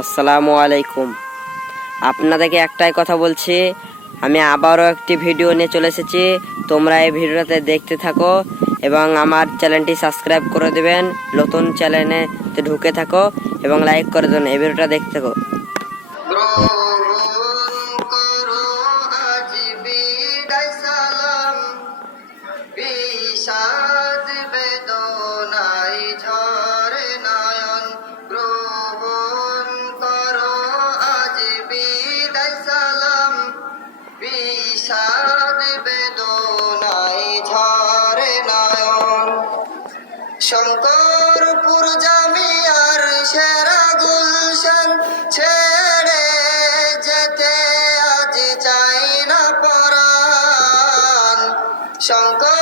আসসালামু আলাইকুম। আপনাদেরকে একটাই কথা বলছি, আমি আবারও একটি ভিডিও নিয়ে চলে এসেছি। তোমরা এই ভিডিওটাতে দেখতে থাকো এবং আমার চ্যানেলটি সাবস্ক্রাইব করে দেবেন। নতুন চ্যানেলে ঢুকে থাকো এবং লাইক করে দেবেন। এই ভিডিওটা দেখতে থাকো। বিষাদ বেদনাই ঝরে নয়ন, গ্রহণ করো আজ বিদায় সালাম। বিষাদ বেদনাই ঝরে নয়ন, শঙ্করপুর জামিয়ার সেরা গুলশান ছেড়ে যেতে আজ চাই না পরাণ। শঙ্কর